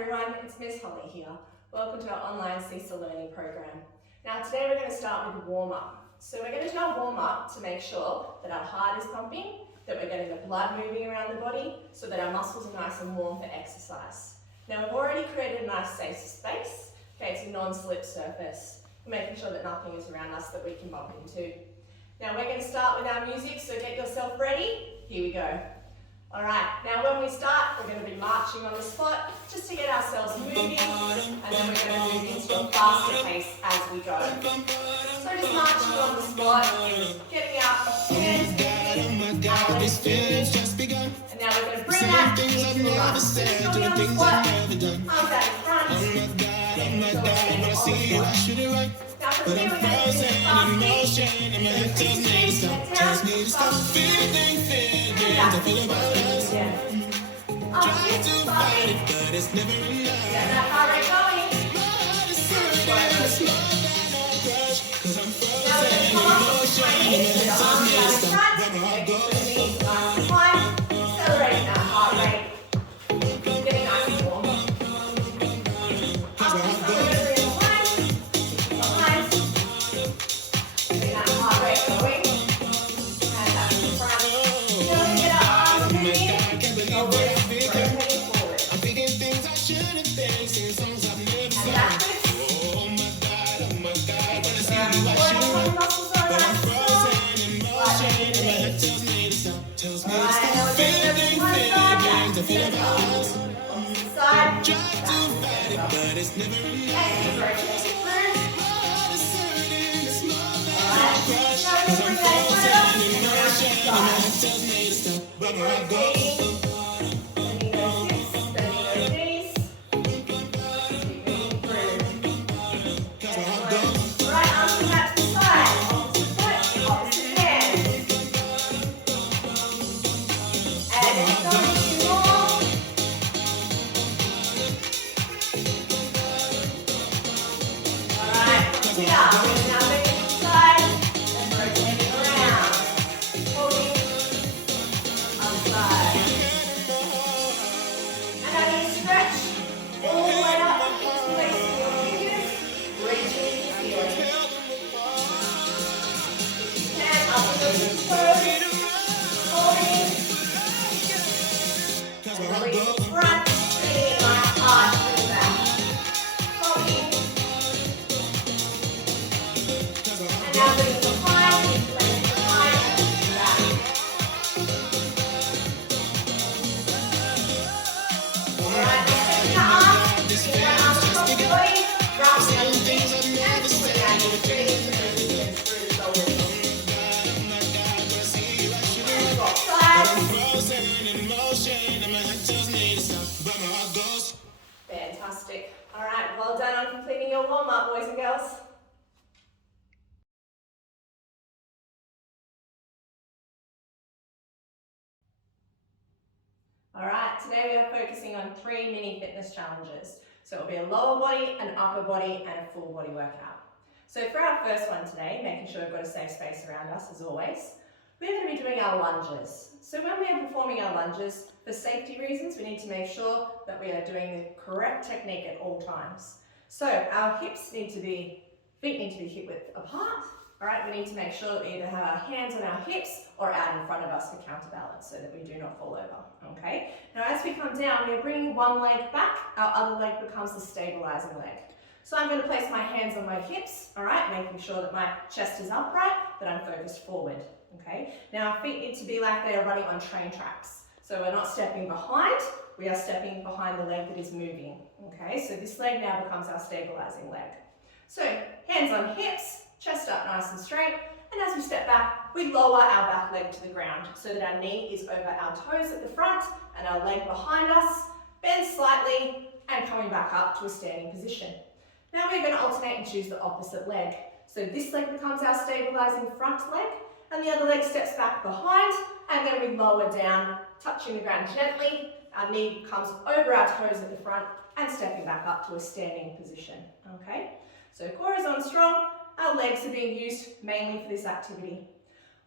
everyone, it's Ms. Holly here. Welcome to our online SISA learning program. Now today we're going to start with a warm-up. So we're going to do our warm-up to make sure that our heart is pumping, that we're getting the blood moving around the body so that our muscles are nice and warm for exercise. Now we've already created a nice safe space. Okay, it's a non-slip surface, making sure that nothing is around us that we can bump into. Now we're going to start with our music, so get yourself ready. Here we go. Alright, now when we start, we're going to be marching on the spot just to get ourselves moving, and then we're going to move into a faster pace as we go. So just marching on the spot, getting our hands moving, our legs moving, and now we're going to bring that into the run. So just coming on the spot, arms out in front, getting yourself standing on the spot. Now from here we're going to do the fast beat, so 6 feet, head down, fast beat. Try to fight it, but it's never enough. Get that heart rate going. Now we're going to come up with my knees with the arms out in front. Making sure the knees are nice and high. Accelerating that heart rate. Getting nice and warm. Up this one, we're going to bring it behind. Getting that heart rate going. And back to the front. Now we get our arms moving. Fantastic. All right, well done on completing your warm-up, boys and girls. All right, today we are focusing on 3 mini fitness challenges. So it'll be a lower body, an upper body, and a full body workout. So for our first one today, making sure we've got a safe space around us as always, we're going to be doing our lunges. So when we are performing our lunges, for safety reasons, we need to make sure that we are doing the correct technique at all times. So our feet need to be hip width apart. All right, we need to make sure that we either have our hands on our hips or out in front of us to counterbalance so that we do not fall over, okay? Now as we come down, we're bringing one leg back, our other leg becomes the stabilizing leg. So I'm going to place my hands on my hips, all right, making sure that my chest is upright, that I'm focused forward, okay? Now our feet need to be like they are running on train tracks. So we're not stepping behind, we are stepping behind the leg that is moving, okay? So this leg now becomes our stabilizing leg. So hands on hips, chest up nice and straight, and as we step back, we lower our back leg to the ground so that our knee is over our toes at the front and our leg behind us, bend slightly and coming back up to a standing position. Now we're going to alternate and choose the opposite leg. So this leg becomes our stabilizing front leg and the other leg steps back behind, and then we lower down, touching the ground gently. Our knee comes over our toes at the front and stepping back up to a standing position, okay? So core is on strong, our legs are being used mainly for this activity.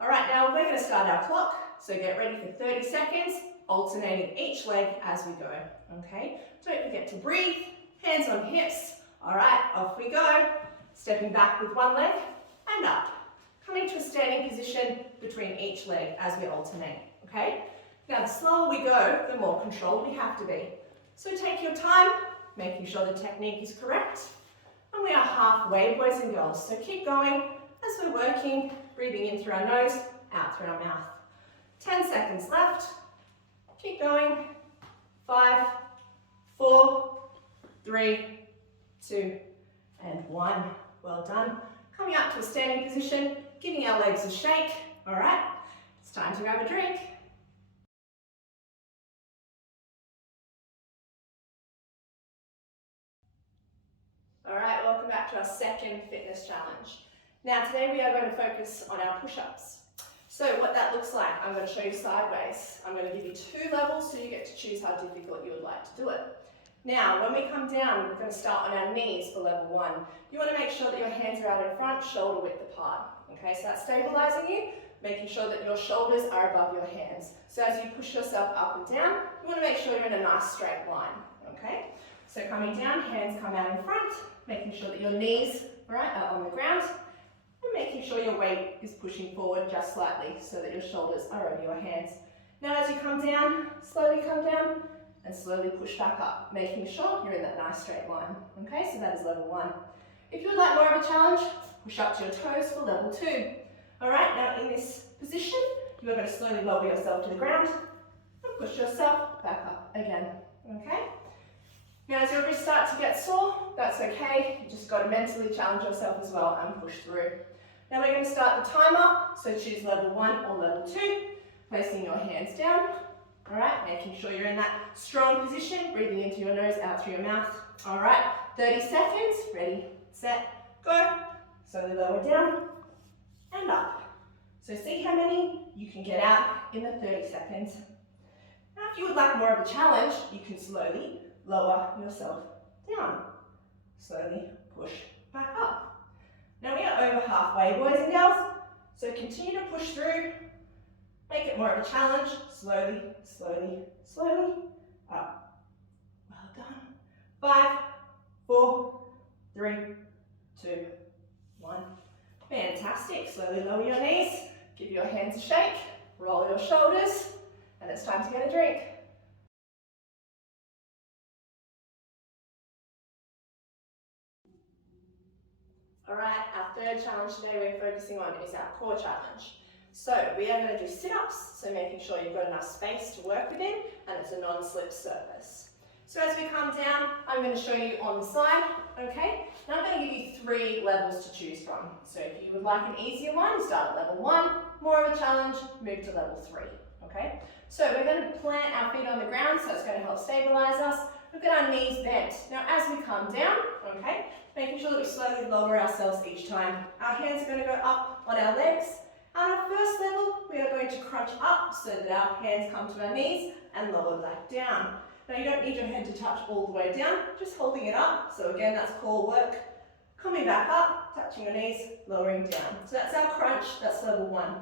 All right, now we're going to start our clock, so get ready for 30 seconds. alternating each leg as we go, okay? Don't forget to breathe, hands on hips. All right, off we go. Stepping back with one leg and up. Coming to a standing position between each leg as we alternate, okay? Now, the slower we go, the more controlled we have to be. So take your time, making sure the technique is correct. And we are halfway, boys and girls. So keep going as we're working, breathing in through our nose, out through our mouth. 10 seconds left. Keep going. 5, 4, 3, 2, and 1. Well done. Coming up to a standing position, giving our legs a shake. All right, it's time to grab a drink. All right, welcome back to our second fitness challenge. Now today we are going to focus on our push-ups. So what that looks like, I'm going to show you sideways. I'm going to give you 2 levels so you get to choose how difficult you would like to do it. Now, when we come down, we're going to start on our knees for level 1. You want to make sure that your hands are out in front, shoulder width apart. Okay, so that's stabilizing you, making sure that your shoulders are above your hands. So as you push yourself up and down, you want to make sure you're in a nice straight line. Okay, so coming down, hands come out in front, making sure that your knees, right, are on the ground, and making sure your weight is pushing forward just slightly so that your shoulders are over your hands. Now as you come down, slowly come down, and slowly push back up, making sure you're in that nice straight line. Okay, so that is level 1. If you would like more of a challenge, push up to your toes for level 2. All right, now in this position, you are going to slowly lower yourself to the ground and push yourself back up again. Okay? Now as your wrists start to get sore, that's okay. You just got to mentally challenge yourself as well and push through. Now we're going to start the timer, so choose level 1 or level 2, placing your hands down. All right, making sure you're in that strong position, breathing into your nose, out through your mouth. All right, 30 seconds, ready, set, go. Slowly lower down and up. So see how many you can get out in the 30 seconds. Now if you would like more of a challenge, you can slowly lower yourself down. Slowly push back up. Now we are over halfway, boys and girls, so continue to push through. Make it more of a challenge. Slowly, slowly, slowly, up. Well done. 5, 4, 3, 2, 1. Fantastic. Slowly lower your knees. Give your hands a shake. Roll your shoulders. And it's time to get a drink. All right, our third challenge today we're focusing on is our core challenge. So we are going to do sit-ups, so making sure you've got enough space to work within and it's a non-slip surface. So as we come down, I'm going to show you on the side, okay? Now I'm going to give you 3 levels to choose from. So if you would like an easier one, start at level 1, more of a challenge, move to level 3, okay? So we're going to plant our feet on the ground, so it's going to help stabilize us. We've got our knees bent. Now as we come down, okay, making sure that we slowly lower ourselves each time. Our hands are going to go up on our legs. On our first level, we are going to crunch up so that our hands come to our knees and lower back down. Now you don't need your head to touch all the way down, just holding it up. So again, that's core work. Coming back up, touching your knees, lowering down. So that's our crunch, that's level 1.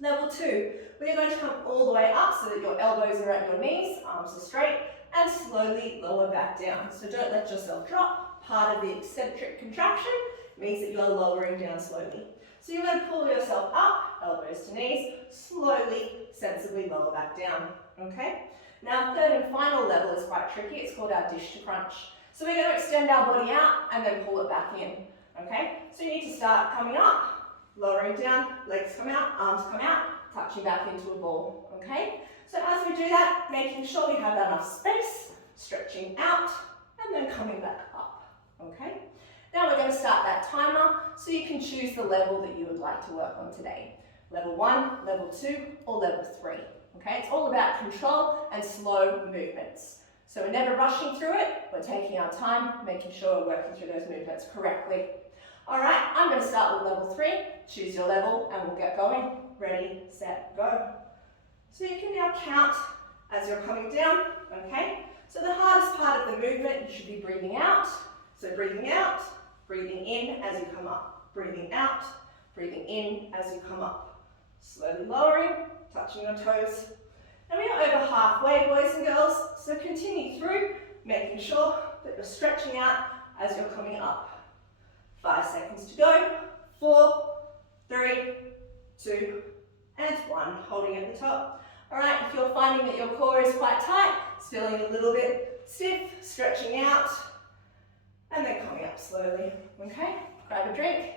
Level 2, we are going to come all the way up so that your elbows are at your knees, arms are straight, and slowly lower back down. So don't let yourself drop. Part of the eccentric contraction means that you are lowering down slowly. So you're going to pull yourself up, elbows to knees, slowly, sensibly lower back down, okay? Now, third and final level is quite tricky. It's called our dish to crunch. So we're going to extend our body out and then pull it back in, okay? So you need to start coming up, lowering down, legs come out, arms come out, touching back into a ball, okay? So as we do that, making sure we have enough space, stretching out, and then coming back up, okay? Now we're going to start that timer, so you can choose the level that you would like to work on today. Level 1, level 2, or level 3. Okay, it's all about control and slow movements. So we're never rushing through it, we're taking our time, making sure we're working through those movements correctly. All right, I'm going to start with level 3. Choose your level and we'll get going. Ready, set, go. So you can now count as you're coming down, okay? So the hardest part of the movement, you should be breathing out. So breathing out, breathing in as you come up. Breathing out, breathing in as you come up. Slowly lowering, touching your toes. And we are over halfway, boys and girls, so continue through, making sure that you're stretching out as you're coming up. 5 seconds to go. 4, 3, 2, and 1. Holding at the top. All right, if you're finding that your core is quite tight, it's feeling a little bit stiff, stretching out, and then coming up slowly. Okay, grab a drink.